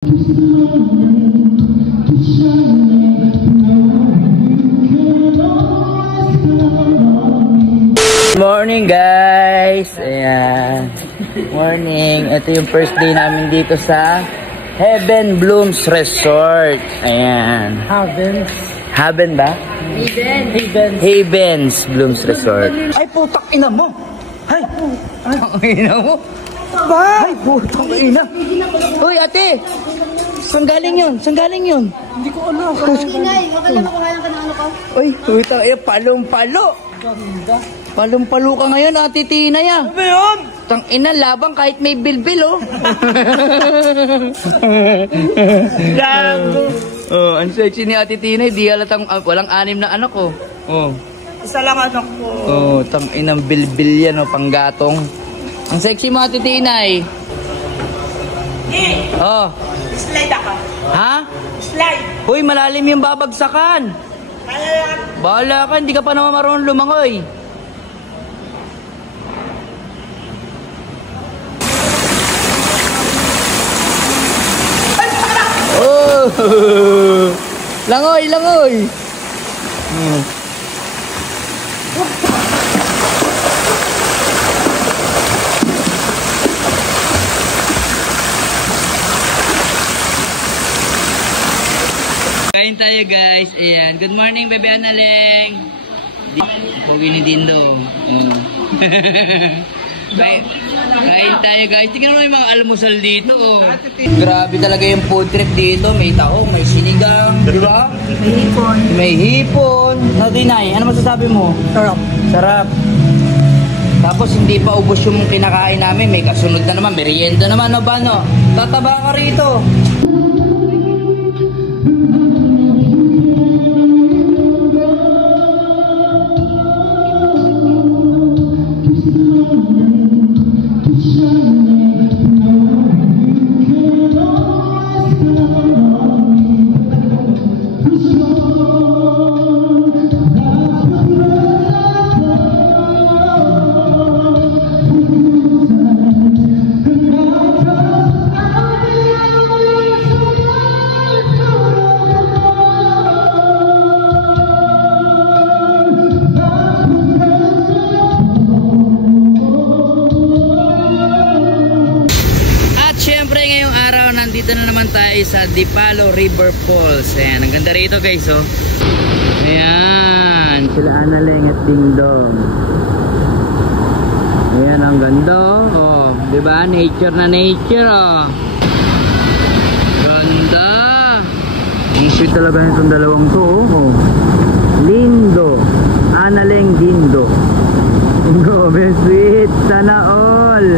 Morning guys! Ayan. Morning. Ito yung first day namin dito sa Heaven Blooms Resort. Ayan. Haven ba? Havens Blooms Resort. Ay, putak ina mo! Ay! Putang ina mo! Ba? Ay, putang ina! Uy, ate! Saan galing yun? Saan galing yun? Hindi ko alam. Inay, wag ka na makuhayan ka ng ano ko. Uy, puta, palong-palo! Palong-palo ka ngayon, ate Tina ya. Ano ba yun? Tang ina, labang kahit may bilbil, oh. Gago. Oh, ang sexy ni ate Tina, di halatang walang anim na anak, oh. Oh. Isa lang anak ko. Oh, tang inang bilbil yan, oh, panggatong. Ang sexy mo, ate Tina, eh. Oh. Slide ako. Ha? Slide. Uy, malalim yung babagsakan. Bahala ka, hindi ka pa naman marunong lumangoy. Oh! Langoy, langoy. Kain tayo guys. Ayan. Good morning, bebe Analeng. Pogi ni Dindo. Oh. Kain tayo guys. Tingnan mo yung mga almusal dito. Oh. Grabe talaga yung food trip dito. May tahong, may sinigang, di ba? May hipon. May hipon. Nadinay, ano masasabi mo? Sarap. Sarap. Tapos hindi pa ubos yung kinakain namin. May kasunod na naman. Merienda naman. Ano ba no? Tataba ka rito. Nandito na naman tayo sa Dipalo River Falls. Ayan, ang ganda rito guys, oh. Ayan, sila Analeng at Dingdong. Ayan, ang ganda, oh. Diba? Nature na nature, oh. Ganda. Ang sweet talaga nitong dalawang to, oh. Lindo. Analeng, Dindo. Go, sweet. Sana all.